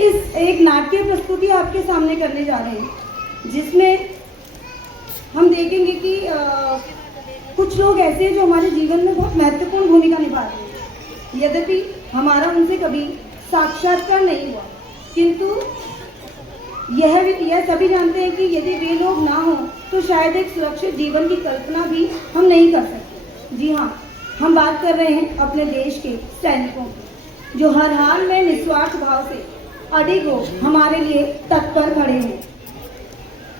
इस एक नाट्य प्रस्तुति आपके सामने करने जा रहे हैं, जिसमें हम देखेंगे कि कुछ लोग ऐसे हैं जो हमारे जीवन में बहुत महत्वपूर्ण भूमिका निभा रहे हैं। यद्यपि हमारा उनसे कभी साक्षात्कार नहीं हुआ, किंतु यह सभी जानते हैं कि यदि वे लोग ना हो तो शायद एक सुरक्षित जीवन की कल्पना भी हम नहीं कर सकते। जी हाँ, हम बात कर रहे हैं अपने देश के सैनिकों की, जो हर हाल में निस्वार्थ भाव से अडिग हो हमारे लिए तत्पर खड़े हैं।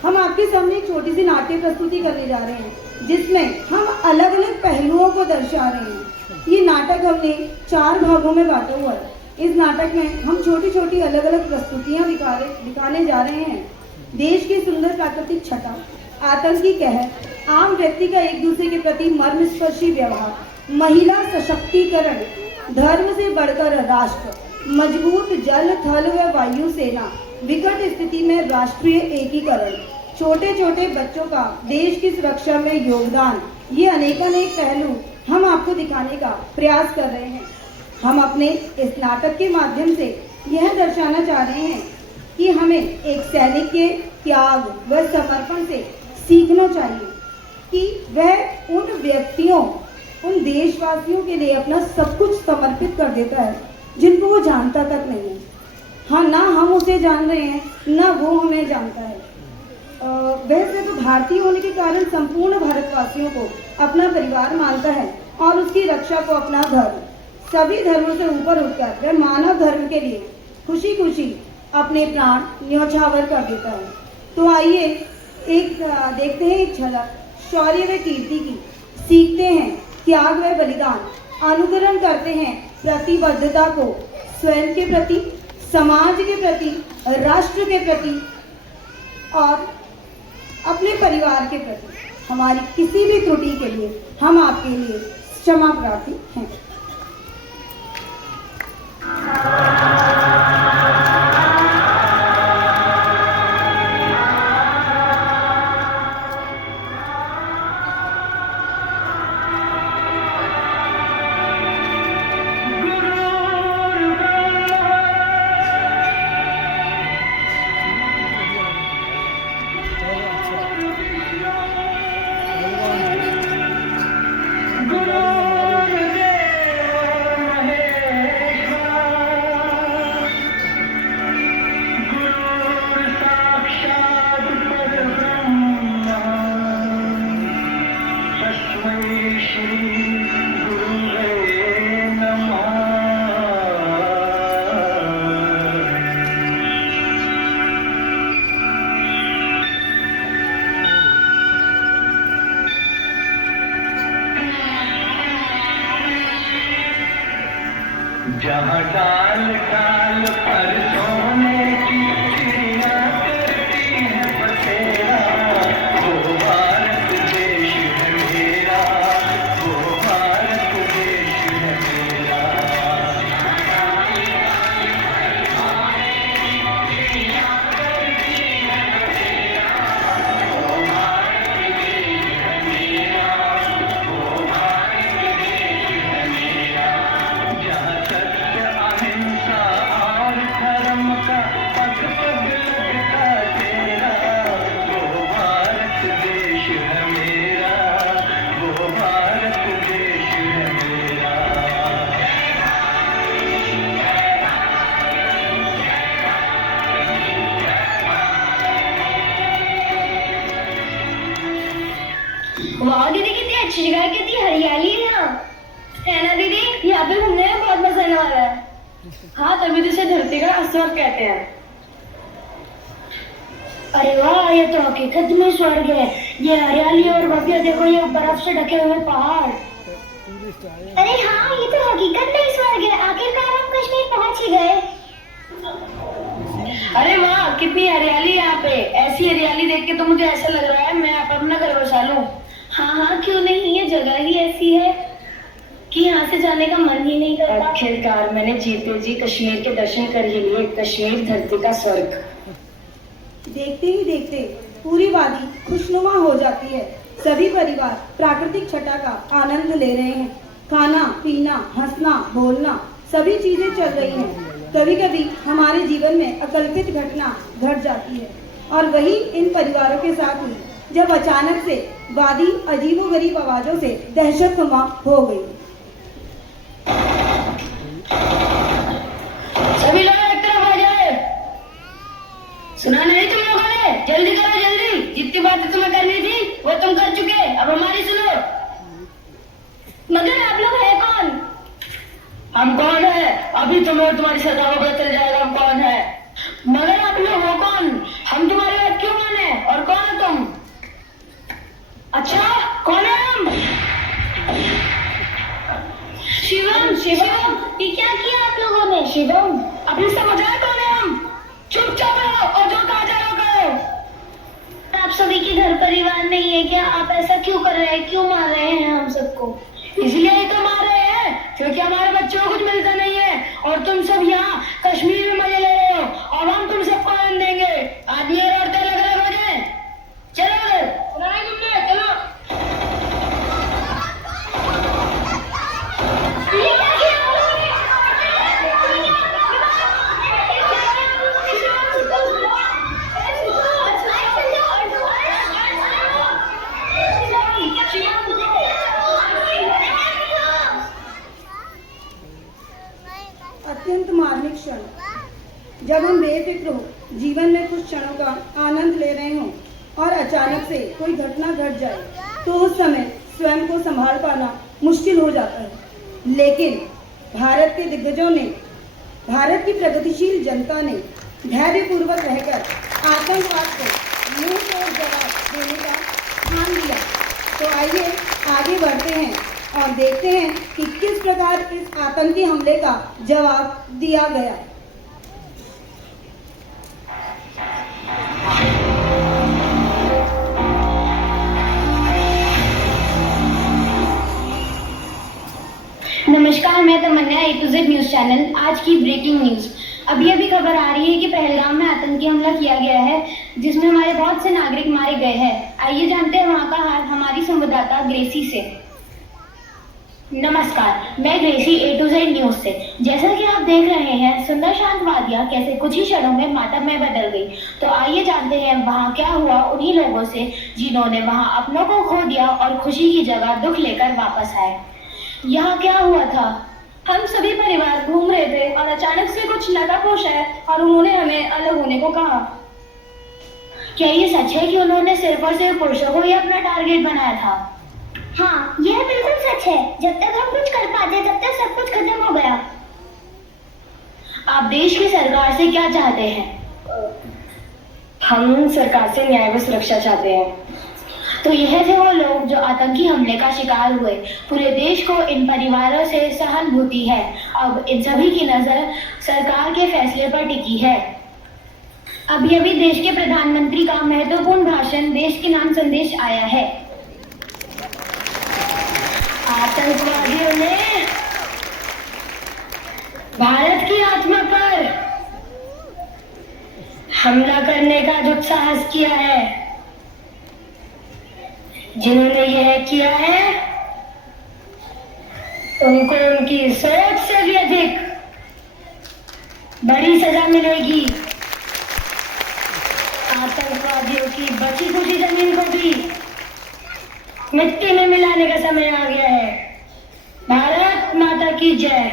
हम आपके सामने एक छोटी सी नाट्य प्रस्तुति करने जा रहे हैं, जिसमें हम अलग अलग पहलुओं को दर्शा रहे हैं। ये नाटक हमने 4 भागों में बांटा हुआ है। इस नाटक में हम छोटी छोटी अलग अलग प्रस्तुतियाँ दिखाने जा रहे हैं। देश की सुंदर प्राकृतिक छटा, आतंकी कहर, आम व्यक्ति का एक दूसरे के प्रति मर्मस्पर्शी व्यवहार, महिला सशक्तिकरण, धर्म से बढ़कर राष्ट्र, मजबूत जल थल व वायु सेना, विकट स्थिति में राष्ट्रीय एकीकरण, छोटे छोटे बच्चों का देश की सुरक्षा में योगदान, ये अनेकानेक पहलू हम आपको दिखाने का प्रयास कर रहे हैं। हम अपने इस नाटक के माध्यम से यह दर्शाना चाह रहे हैं कि हमें एक सैनिक के त्याग व समर्पण से सीखना चाहिए कि वह उन व्यक्तियों, उन देशवासियों के लिए अपना सब कुछ समर्पित कर देता है जिनको वो जानता तक नहीं है। हाँ, ना हम उसे जान रहे हैं, ना वो हमें जानता है। वैसे तो भारतीय होने के कारण संपूर्ण भारतवासियों को अपना परिवार मानता है और उसकी रक्षा को अपना धर्म। सभी धर्मों से ऊपर उठकर वह मानव धर्म के लिए खुशी खुशी अपने प्राण न्यौछावर कर देता है। तो आइए देखते हैं एक झलक शौर्य व कीर्ति की, सीखते हैं त्याग व बलिदान, अनुकरण करते हैं प्रतिबद्धता को स्वयं के प्रति, समाज के प्रति, राष्ट्र के प्रति और अपने परिवार के प्रति। हमारी किसी भी त्रुटि के लिए हम आपके लिए क्षमा प्रार्थी हैं। जहाँ डाल डाल पर सोने की चिड़िया करती है बसेरा, वो भारत देश है मेरा, वो भारत देश है मेरा। वाह दीदी, कितनी अच्छी जगह, कितनी हरियाली है यहाँ। है ना दीदी, यहाँ पे घूमने में बहुत मजा आने वाला है। हाँ, तभी तो इसे धरती का स्वर्ग कहते हैं। अरे वाह, ये तो हकीकत में स्वर्ग है। ये हरियाली और भव्य देखो, ये बर्फ से ढके हुए पहाड़। अरे हाँ, ये तो हकीकत में स्वर्ग है। आखिरकार हम कश्मीर पहुंच ही गए। अरे वाह, कितनी हरियाली यहाँ पे। ऐसी हरियाली देख के तो मुझे ऐसा लग रहा है मैं अपना घर बसा लूं। हाँ हाँ, क्यों नहीं, ये जगह ही ऐसी है कि यहाँ से जाने का मन ही नहीं करता। आखिरकार मैंने जीते जी कश्मीर के दर्शन कर ही लिए। कश्मीर धरती का स्वर्ग। देखते ही देखते पूरी वादी खुशनुमा हो जाती है। सभी परिवार प्राकृतिक छटा का आनंद ले रहे हैं। खाना पीना, हंसना बोलना, सभी चीजें चल रही हैं। कभी कभी हमारे जीवन में अकल्पित घटना घट जाती है और वही इन परिवारों के साथ हुई जब अचानक से वादी अजीबोगरीब आवाजों से दहशतनुमा हो गई। सभी लोग एक तरफ आ जाए। सुना नहीं तुम लोगों ने? जल्दी करो जल्दी, जितनी बातें तुम्हें करनी थी वो तुम कर चुके, अब हमारी सुनो। मगर आप लोग हैं कौन? हम कौन है? अभी तुम्हें तुम्हारी सरकार को पता चल जाएगा हम कौन है। मगर आप लोग हो कौन? हम तुम्हारी बात क्यों माने? और कौन है तुम? अच्छा कौन है हम? शिवम, शिवम, ये क्या किया आप लोगों ने? शिवम, अभी समझ आया कौन है हम? चुपचाप रहो और जो कहा जा रहा करो। आप सभी के घर परिवार नहीं है क्या? आप ऐसा क्यों कर रहे हैं? क्यों मार रहे हैं हम सबको? इसलिए ही तो मार रहे हैं क्योंकि हमारे बच्चों को कुछ मिलता नहीं है और तुम सब यहाँ कश्मीर में मजे ले रहे हो और हम तुम सबको आनंद देंगे। आदमी और औरतें अलग अलग हो जाए। चलो सुना है तुमने? चलो। ये क्या किया आप लोगों ने? अत्यंत मार्मिक क्षण, जब हम बेफिक्र हो जीवन में कुछ क्षणों का आनंद ले रहे हों और अचानक से कोई घटना घट जाए तो उस समय स्वयं को संभाल पाना मुश्किल हो जाता है। लेकिन भारत के दिग्गजों ने, भारत की प्रगतिशील जनता ने धैर्यपूर्वक रहकर आतंकवाद को मुंह तोड़ जवाब देने का ठान लिया। तो आइए आगे बढ़ते हैं और देखते हैं कि किस प्रकार इस आतंकी हमले का जवाब दिया गया। नमस्कार, मैं तमन्ना, A to Z news channel. आज की ब्रेकिंग न्यूज। अभी अखबर आ रही है कि पहलगाम में आतंकी हमला किया गया है जिसमें हमारे बहुत से नागरिक मारे गए हैं। आइए जानते हैं वहां का हाल हमारी संवाददाता ग्रेसी से। नमस्कार, मैं Gracy A to Z news से। जैसा कि आप देख रहे हैं, सुंदर शांत वादियां कैसे कुछ ही क्षणों में मातम में बदल गई। तो आइए जानते हैं वहां क्या हुआ उन्हीं लोगों से जिन्होंने वहां अपनों को खो दिया और खुशी की जगह दुख लेकर वापस आए। यहाँ क्या हुआ था? हम सभी परिवार घूम रहे थे और अचानक से कुछ नकाबपोश आए और उन्होंने हमें अलग होने को कहा। क्या ये सच है कि उन्होंने सिर्फ और सिर्फ पुरुषों को ही अपना टारगेट बनाया था? हाँ, यह बिल्कुल सच है। जब तक हम कुछ कर पाते तब तक सब कुछ खत्म हो गया। आप देश की सरकार से क्या चाहते हैं? हम सरकार से न्याय व सुरक्षा चाहते हैं। तो यह थे वो लोग जो आतंकी हमले का शिकार हुए। पूरे देश को इन परिवारों से सहानुभूति है। अब इन सभी की नजर सरकार के फैसले पर टिकी है। अभी देश के प्रधानमंत्री का महत्वपूर्ण भाषण देश के नाम संदेश आया है। आतंकवादियों ने भारत की आत्मा पर हमला करने का दुस्साहस किया है। जिन्होंने यह किया है उनको उनकी सोच से भी अधिक बड़ी सजा मिलेगी। आतंकवादियों की बची खुची जमीन को भी मिट्टी में मिलाने का समय आ गया है। भारत माता की जय।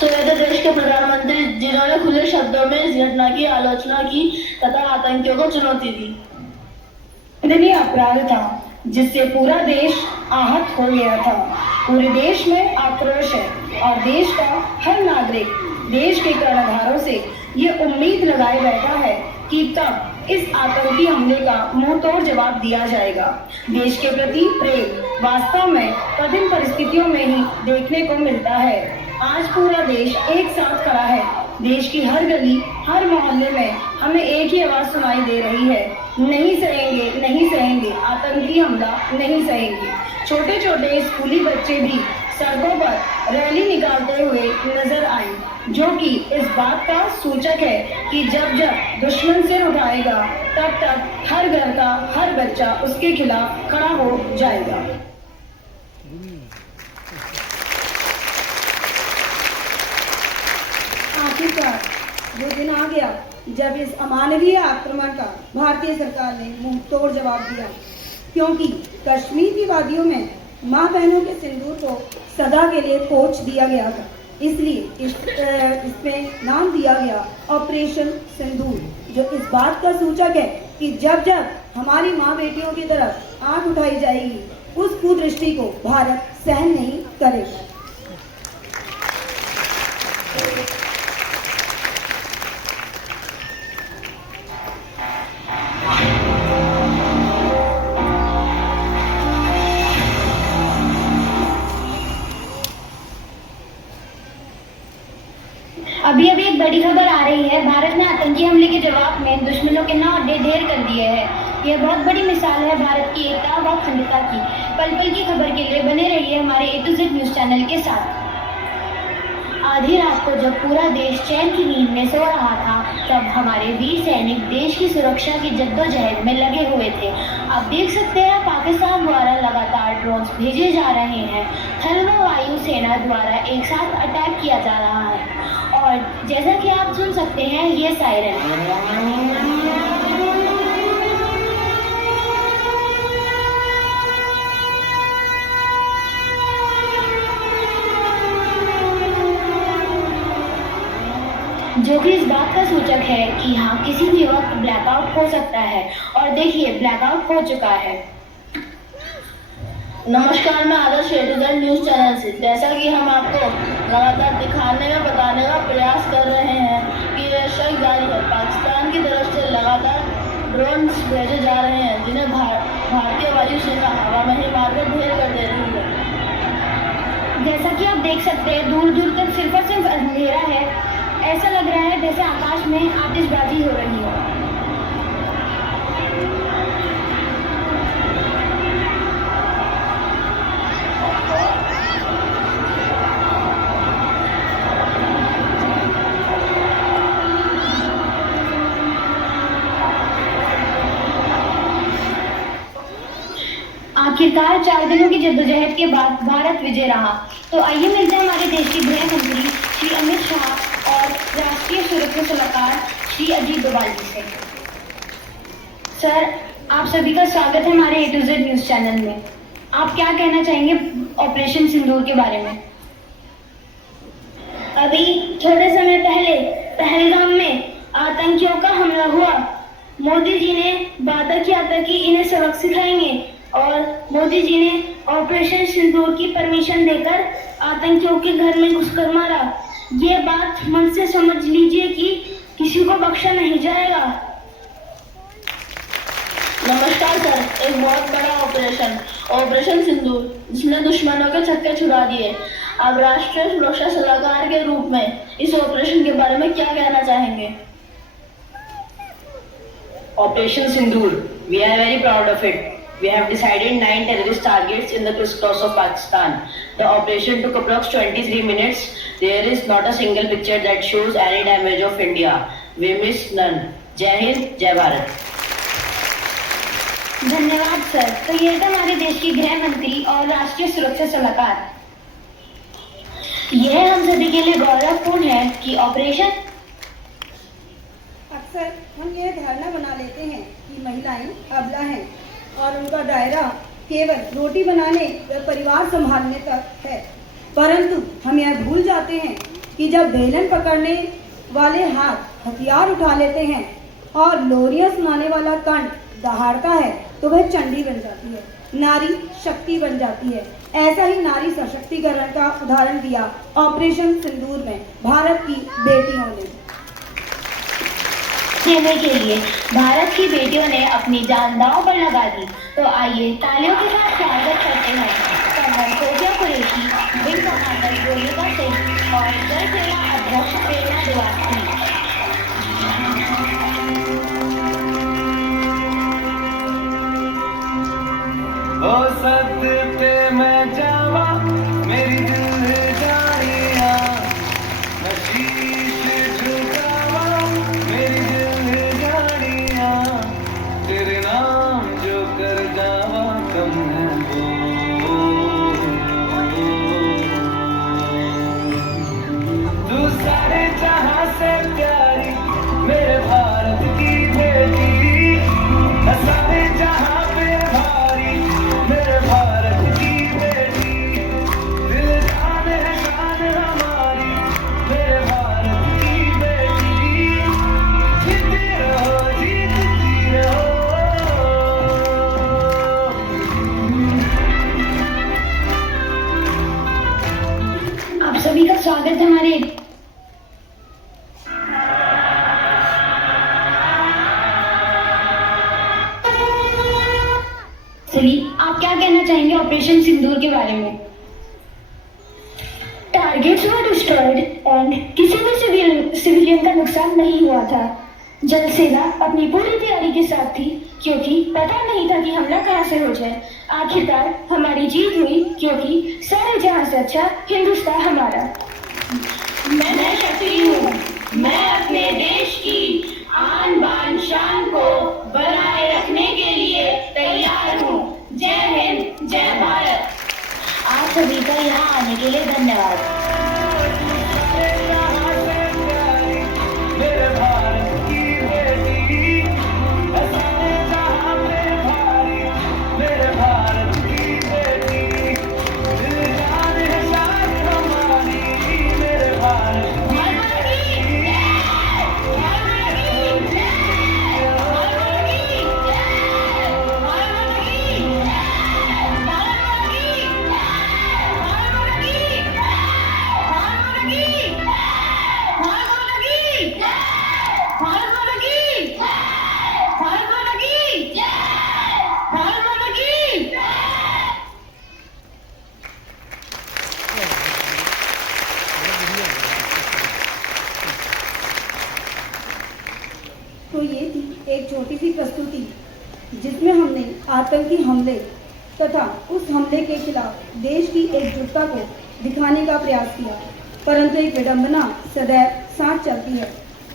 तो यह थे देश के प्रधानमंत्री जिन्होंने खुले शब्दों में इस घटना की आलोचना की तथा आतंकियों को चुनौती दी। दंडनीय अपराध था जिससे पूरा देश आहत हो गया था। पूरे देश में आक्रोश है और देश का हर नागरिक देश के कर्णधारों से ये उम्मीद लगाए बैठा है कि तब इस आतंकी हमले का मुंह तोड़ जवाब दिया जाएगा। देश के प्रति प्रेम वास्तव में कठिन परिस्थितियों में ही देखने को मिलता है। आज पूरा देश एक साथ खड़ा है। देश की हर गली, हर मोहल्ले में हमें एक ही आवाज सुनाई दे रही है, नहीं सहेंगे, नहीं सहेंगे, आतंकी हमला नहीं सहेंगे। छोटे छोटे स्कूली बच्चे भी सड़कों पर रैली निकालते हुए नजर आए, जो कि इस बात का सूचक है कि जब जब दुश्मन सिर उठाएगा तब तक हर घर का हर बच्चा उसके खिलाफ खड़ा हो जाएगा। आखिरकार वो दिन आ गया जब इस अमानवीय आक्रमण का भारतीय सरकार ने मुंह तोड़ जवाब दिया, क्योंकि कश्मीर की वादियों में माँ बहनों के सिंदूर को सदा के लिए पोंछ दिया गया था। इसलिए इसमें नाम दिया गया ऑपरेशन सिंदूर, जो इस बात का सूचक है कि जब जब हमारी माँ बेटियों की तरफ आंख उठाई जाएगी, उस कुदृष्टि को भारत सहन नहीं करेगा। अभी अभी एक बड़ी खबर आ रही है। भारत ने आतंकी हमले के जवाब में दुश्मनों के नाव अड्डे ढेर कर दिए हैं। यह बहुत बड़ी मिसाल है भारत की एकता व अखंडता की। पल पल की खबर के लिए बने रहिए हमारे A to Z news channel के साथ। आधी रात को जब पूरा देश चैन की नींद में सो रहा था, तब हमारे वीर सैनिक देश की सुरक्षा की जद्दोजहद में लगे हुए थे। आप देख सकते हैं पाकिस्तान द्वारा लगातार ड्रोन्स भेजे जा रहे हैं। थल व वायु सेना द्वारा एक साथ अटैक किया जा रहा है। और जैसा कि आप सुन सकते हैं ये सायरन। जो कि इस बात का सूचक है कि यहाँ किसी भी वक्त ब्लैकआउट हो सकता है। और देखिए ब्लैकआउट हो चुका है। नमस्कार, मैं आदर्श A to Z news channel से। जैसा कि हम आपको लगातार दिखाने का बताने का प्रयास कर रहे हैं कि यह शक जारी है। पाकिस्तान की तरफ से लगातार ड्रोन भेजे जा रहे हैं, जिन्हें भारतीय वायुसेना हवा में ही मारकर ढेर कर दे रही है। जैसा कि आप देख सकते हैं दूर दूर तक सिर्फ और सिर्फ अंधेरा है। ऐसा लग रहा है जैसे आकाश में आतिशबाजी हो रही हो। आखिरकार 4 दिनों की जद्दोजहद के बाद भारत विजय रहा। तो आइए मिलते हैं हमारे देश के गृह मंत्री श्री अमित शाह और राष्ट्रीय सुरक्षा सलाहकार श्री अजीत डोभाल जी से। सर, आप सभी का स्वागत है हमारे A to Z news channel में। आप क्या कहना चाहेंगे ऑपरेशन सिंदूर के बारे में? अभी थोड़े समय पहले पहलगाम में आतंकियों का हमला हुआ। मोदी जी ने वादा किया था कि इन्हें सबक सिखाएंगे, और मोदी जी ने ऑपरेशन सिंदूर की परमिशन देकर आतंकियों के घर में घुसकर मारा। ये बात मन से समझ लीजिए कि किसी को बख्शा नहीं जाएगा। नमस्कार सर, एक बहुत बड़ा ऑपरेशन सिंदूर, जिसने दुश्मनों के छक्के छुड़ा दिए। अब राष्ट्रीय सुरक्षा सलाहकार के रूप में इस ऑपरेशन के बारे में क्या कहना चाहेंगे? Operation Sindoor, we are very proud of it. We have decided 9 terrorist targets in the crisscross of Pakistan. The operation took approx 23 minutes. There is not a single picture that shows any damage of India. We missed none. Jai Hind, Jai Bharat. धन्यवाद sir. तो ये था हमारे देश के गृह मंत्री और राष्ट्रीय सुरक्षा सलाहकार। यह हम सभी के लिए गौरवपूर्ण है कि ऑपरेशन अक्सर हम यह धारणा बना लेते हैं कि महिलाएं अबला हैं और उनका दायरा केवल रोटी बनाने व परिवार संभालने तक है, परंतु हम यह भूल जाते हैं कि जब बेलन पकड़ने वाले हाथ हथियार उठा लेते हैं और लोरियां सुनाने वाला कंठ दहाड़ता है, तो वह चंडी बन जाती है, नारी शक्ति बन जाती है। ऐसा ही नारी सशक्तिकरण का उदाहरण दिया ऑपरेशन सिंदूर में भारत की बेटियों ने। देने के लिए भारत की बेटियों ने अपनी जान दांव पर लगा दी। तो आइए तालियों के साथ स्वागत करते हैं colonel Sofia Qureshi, wing commander Golika Singh और जल सेना अध्यक्ष प्रेरणा निवासी। ओ सद पे मैं जावा मेरी दिल जानिया, मैं शीश झुकावा मेरी दिल जानिया, तेरे नाम जो कर जावा कम है वो। तू सारे जहां ऑपरेशन सिंदूर के बारे में। टारगेट्स वर डिस्ट्रॉयड एंड किसी भी सिविलियन का नुकसान नहीं हुआ था। जल सेना अपनी पूरी तैयारी के साथ थी क्योंकि पता नहीं था कि हमला कहाँ से हो जाए। आखिरकार हमारी जीत हुई क्योंकि सारे जहां से अच्छा हिंदुस्तान हमारा। मैं क्षत्रिय हूँ। मैं अपने देश की आन बान शान को बनाए रखने के लिए तैयार हूँ। जय हिंद, जय भारत। आप सभी का यहाँ आने के लिए धन्यवाद। मेरे भारत की बेटी, ऐसा जहां पे भारी, मेरे भारत की बेटी, दिल जान है शान हमारी, मेरे भारत की बेटी। तो ये थी एक छोटी सी प्रस्तुति जिसमें हमने आतंकी हमले तथा उस हमले के खिलाफ देश की एकजुटता को दिखाने का प्रयास किया। परंतु एक विडंबना सदैव साथ चलती है,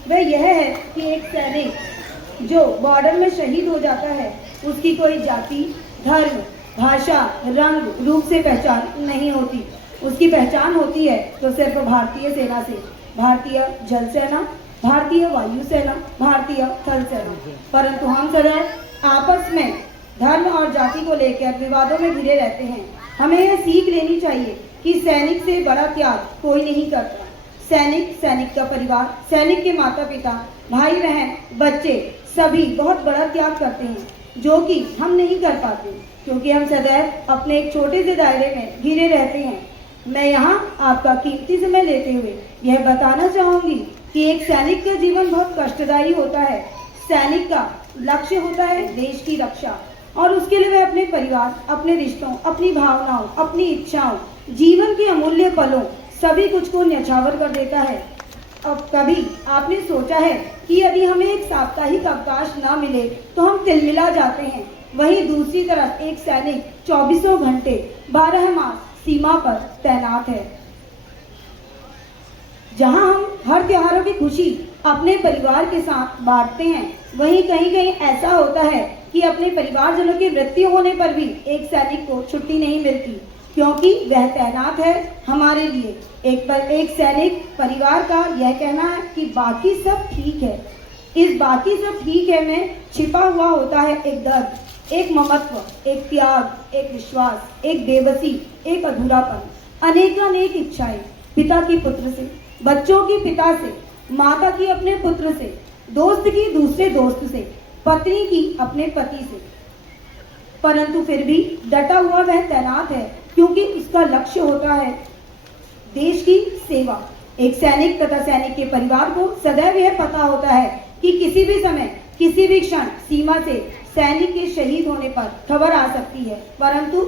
वह यह है कि एक सैनिक जो बॉर्डर में शहीद हो जाता है उसकी कोई जाति, धर्म, भाषा, रंग, रूप से पहचान नहीं होती। उसकी पहचान होती है तो सिर्फ भारतीय सेना से, भारतीय जल सेना, भारतीय वायुसेना, भारतीय थल सेना। परंतु हम सदैव आपस में धर्म और जाति को लेकर विवादों में घिरे रहते हैं। हमें यह सीख लेनी चाहिए कि सैनिक से बड़ा त्याग कोई नहीं करता। सैनिक, सैनिक का परिवार, सैनिक के माता पिता, भाई बहन, बच्चे सभी बहुत बड़ा त्याग करते हैं जो कि हम नहीं कर पाते क्योंकि हम सदैव अपने एक छोटे से दायरे में घिरे रहते हैं। मैं यहाँ आपका कीमती समय लेते हुए यह बताना चाहूँगी कि एक सैनिक का जीवन बहुत कष्टदायी होता है। सैनिक का लक्ष्य होता है देश की रक्षा और उसके लिए वह अपने परिवार, अपने रिश्तों, अपनी भावनाओं, अपनी इच्छाओं, जीवन के अमूल्य पलों सभी कुछ को न्यौछावर कर देता है। अब कभी आपने सोचा है कि यदि हमें एक साप्ताहिक अवकाश ना मिले तो हम तिलमिला जाते हैं। वहीं दूसरी तरफ एक सैनिक 24 घंटे 12 मास सीमा पर तैनात है। जहां हम हर त्योहारों की खुशी अपने परिवार के साथ बांटते हैं, वहीं कहीं कहीं ऐसा होता है कि अपने परिवारजनों की मृत्यु होने पर भी एक सैनिक को छुट्टी नहीं मिलती क्योंकि वह तैनात है हमारे लिए। एक सैनिक परिवार का यह कहना है कि बाकी सब ठीक है। इस बाकी सब ठीक है में छिपा हुआ होता है एक दर्द, एक ममत्व, एक त्याग, एक विश्वास, एक बेबसी, एक अधूरापन, अनेकानेक इच्छाएं, पिता की पुत्र से, बच्चों की पिता से, माता की अपने पुत्र से, दोस्त की दूसरे दोस्त से, पत्नी की अपने पति से। परंतु फिर भी डटा हुआ वह तैनात है क्योंकि उसका लक्ष्य होता है देश की सेवा। एक सैनिक तथा सैनिक के परिवार को सदैव यह पता होता है कि किसी भी समय, किसी भी क्षण सीमा से सैनिक के शहीद होने पर खबर आ सकती है, परंतु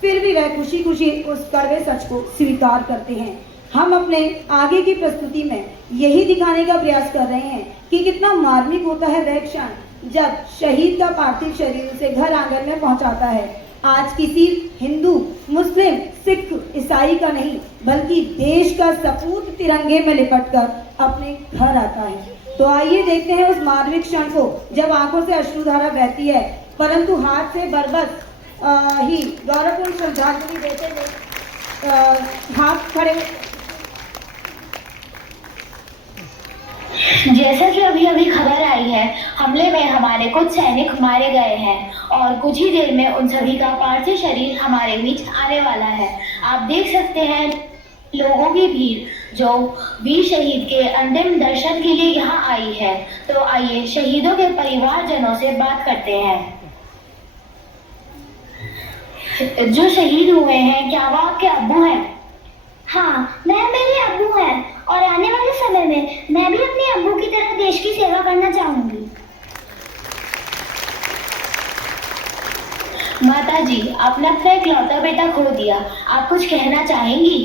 फिर भी वह खुशी खुशी उस कड़वे सच को स्वीकार करते हैं। हम अपने आगे की प्रस्तुति में यही दिखाने का प्रयास कर रहे हैं कि कितना मार्मिक होता है वह क्षण जब शहीद का पार्थिव शरीर उसे घर आंगन में पहुंचाता है। आज किसी हिंदू, मुस्लिम, सिख, ईसाई का नहीं बल्कि देश का सपूत तिरंगे में लिपटकर अपने घर आता है। तो आइए देखते हैं उस मार्मिक क्षण को जब आंखों से अश्रुधारा बहती है परंतु हाथ से बरबस ही गौरवपूर्ण श्रद्धांजलि देते हुए हाथ खड़े। जैसा कि अभी अभी खबर आई है, हमले में हमारे कुछ सैनिक मारे गए हैं और कुछ ही देर में उन सभी का पार्थिव शरीर हमारे बीच आने वाला है। आप देख सकते हैं लोगों की भीड़ जो वीर शहीद के अंतिम दर्शन के लिए यहाँ आई है। तो आइए शहीदों के परिवारजनों से बात करते हैं। जो शहीद हुए हैं, क्या वो आपके अब्बू हैं? हाँ, मैं मेरे अब्बू हैं और आने वाले समय में मैं भी अपने अब्बू की तरह देश की सेवा करना चाहूंगी। माता जी, आपने अपना इकलौता बेटा खो दिया, आप कुछ कहना चाहेंगी?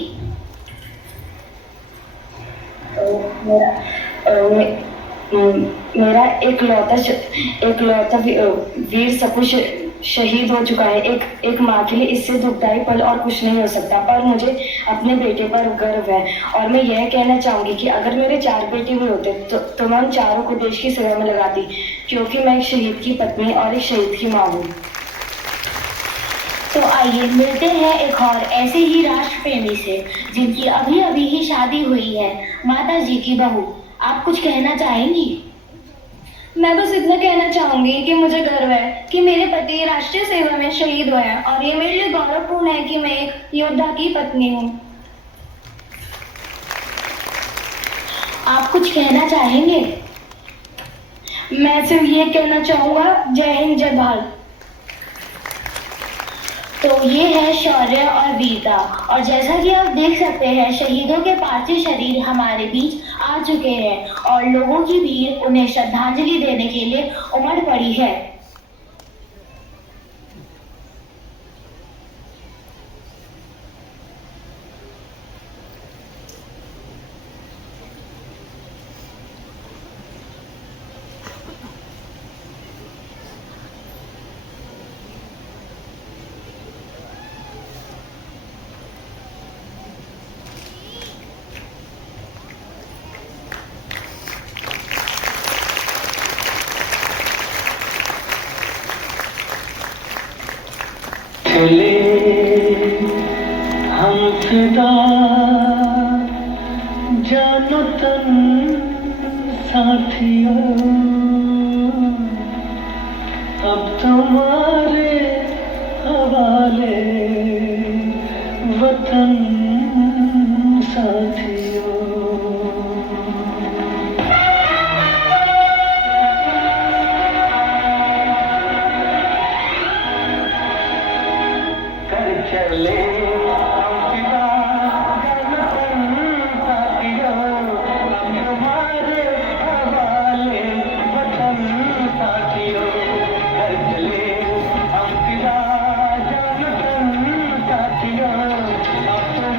मेरा एकलौता वीर सपूत शहीद हो चुका है। एक माँ के लिए इससे दुखदाई पल और कुछ नहीं हो सकता, पर मुझे अपने बेटे पर गर्व है। और मैं यह कहना चाहूंगी कि अगर मेरे 4 बेटे भी होते तो मैं उन चारों को देश की सेवा में लगाती, क्योंकि मैं एक शहीद की पत्नी और एक शहीद की माँ हूँ। तो आइए मिलते हैं एक और ऐसे ही राष्ट्र प्रेमी से, जिनकी अभी अभी ही शादी हुई है, माता जी की बहू। आप कुछ कहना चाहेंगी? मैं बस इतना कहना चाहूंगी कि मुझे गर्व है कि मेरे पति राष्ट्रीय सेवा में शहीद हुए हैं और ये मेरे लिए गौरवपूर्ण है कि मैं एक योद्धा की पत्नी हूँ। आप कुछ कहना चाहेंगे? मैं सिर्फ ये कहना चाहूंगा, जय हिंद जय भारत। तो ये है शौर्य और वीरता, और जैसा कि आप देख सकते हैं शहीदों के पार्थिव शरीर हमारे बीच आ चुके हैं और लोगों की भीड़ उन्हें श्रद्धांजलि देने के लिए उमड़ पड़ी है। चले हम फिदा जानो तन साथियों, अब तुम्हारे हवाले वतन साथियों। चले हम फिदा जानो तन साथियों, अब तुम्हारे हवाले वतन साथियों। कर चले हम फिदा जानो तन साथियों, अब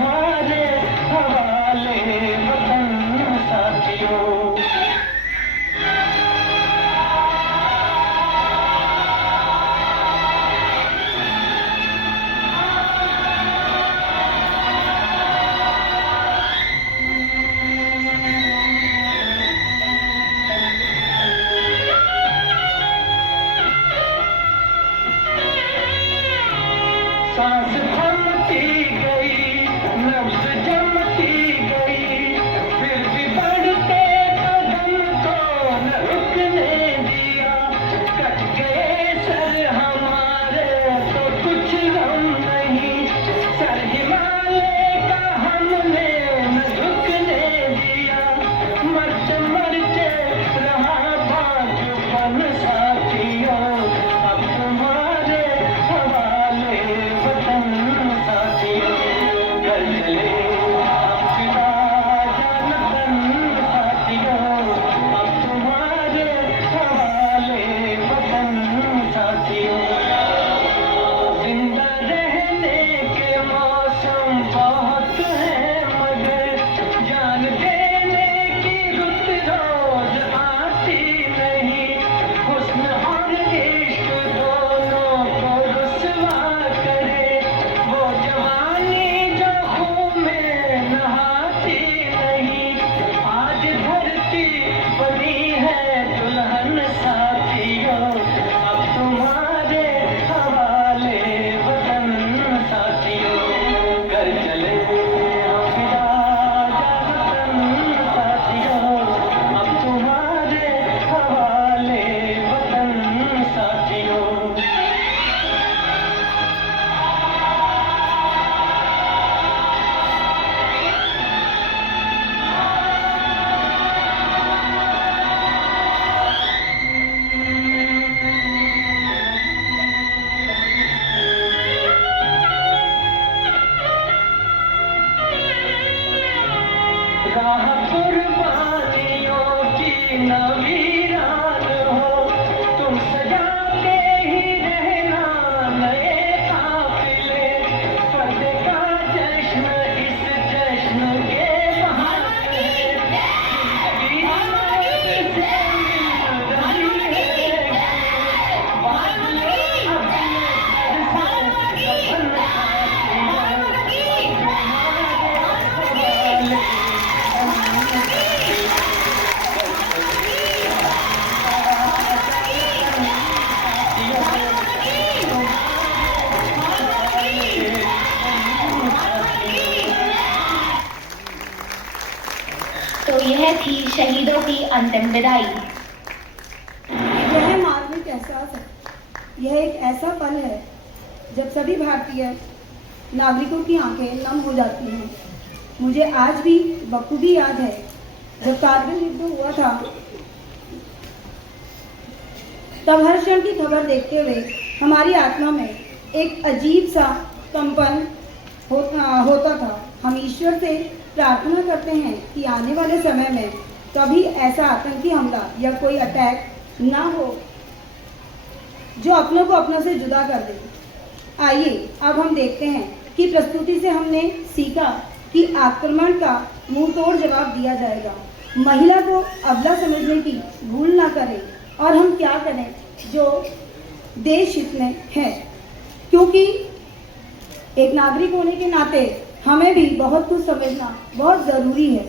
यह थी शहीदों की अंतिम विदाई। यह मार्मिक एहसास है, यह एक ऐसा पल है जब सभी भारतीय नागरिकों की आंखें नम हो जाती हैं। मुझे आज भी बखूबी याद है जब कारगिल युद्ध हुआ था, तब हर क्षण की खबर देखते हुए हमारी आत्मा में एक अजीब सा कंपन होता था। हम ईश्वर से प्रार्थना करते हैं कि आने वाले समय में कभी ऐसा आतंकी हमला या कोई अटैक ना हो जो अपनों को अपनों से जुदा कर दे। आइए अब हम देखते हैं कि प्रस्तुति से हमने सीखा कि आक्रमण का मुंह तोड़ जवाब दिया जाएगा। महिला को अबला समझने की भूल ना करें और हम क्या करें जो देश हित में है, क्योंकि एक नागरिक होने के नाते हमें भी बहुत कुछ समझना बहुत ज़रूरी है।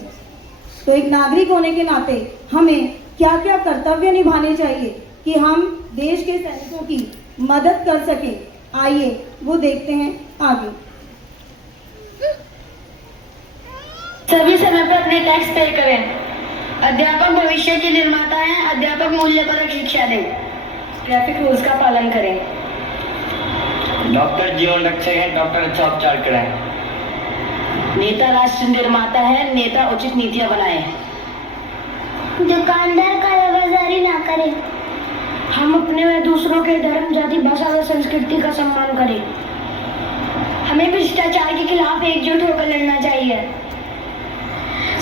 तो एक नागरिक होने के नाते हमें क्या क्या कर्तव्य निभाने चाहिए कि हम देश के सैनिकों की मदद कर सकें। आइए वो देखते हैं आगे। सभी समय पर अपने टैक्स पे करें। अध्यापक भविष्य के निर्माता हैं। अध्यापक मूल्यपरक शिक्षा दें। ट्रैफिक रूल्स का पालन करें। डॉक्टर जीवन रक्षक हैं, डॉक्टर अच्छा उपचार कराएं। नेता राष्ट्र निर्माता है, नेता उचित नीतियां बनाए। दुकानदार कालाबाजारी ना करें। हम अपने व दूसरों के धर्म, जाति, भाषा व संस्कृति का सम्मान करें। हमें भ्रष्टाचार के खिलाफ एकजुट होकर लड़ना चाहिए।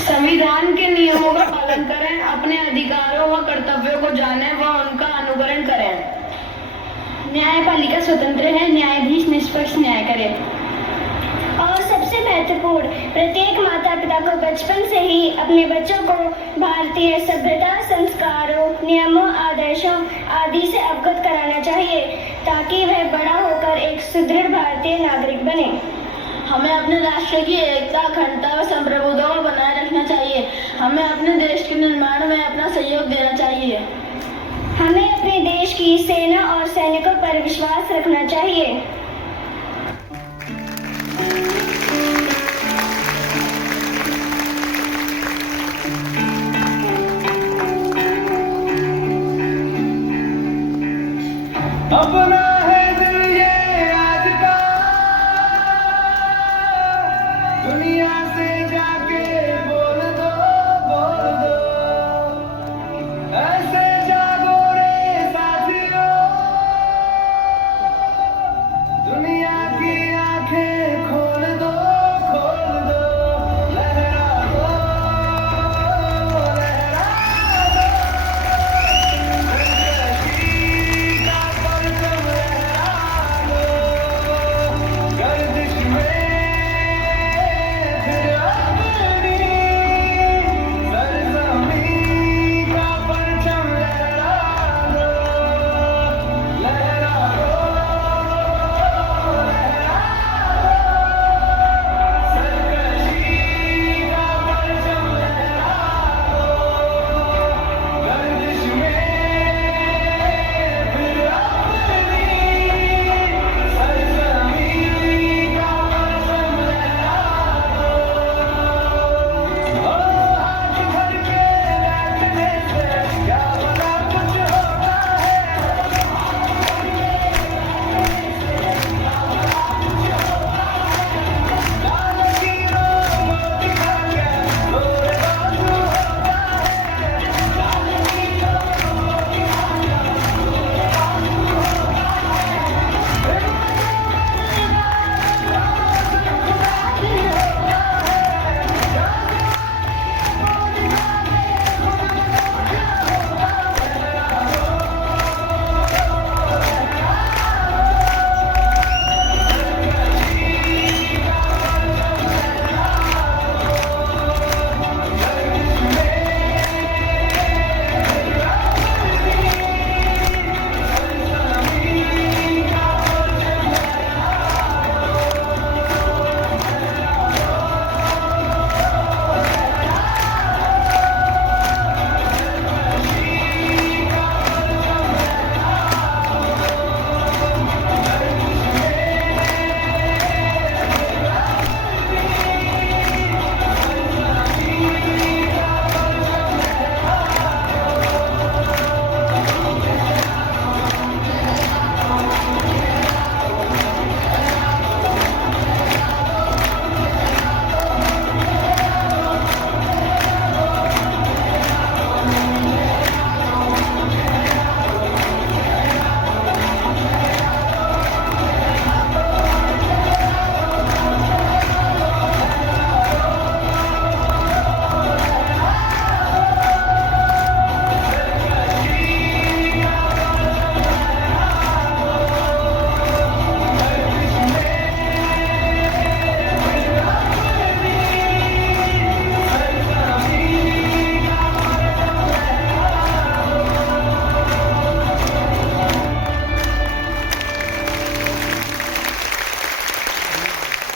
संविधान के नियमों का पालन करें। अपने अधिकारों व कर्तव्यों को जानें व उनका अनुकरण करें। न्यायपालिका स्वतंत्र है, न्यायाधीश निष्पक्ष न्याय करें। और सबसे महत्वपूर्ण, प्रत्येक माता पिता को बचपन से ही अपने बच्चों को भारतीय सभ्यता, संस्कारों, नियमों, आदर्शों आदि से अवगत कराना चाहिए ताकि वह बड़ा होकर एक सुदृढ़ भारतीय नागरिक बने। हमें अपने राष्ट्र की एकता, अखंडता व संप्रभुता को बनाए रखना चाहिए। हमें अपने देश के निर्माण में अपना सहयोग देना चाहिए। हमें अपने देश की सेना और सैनिकों पर विश्वास रखना चाहिए।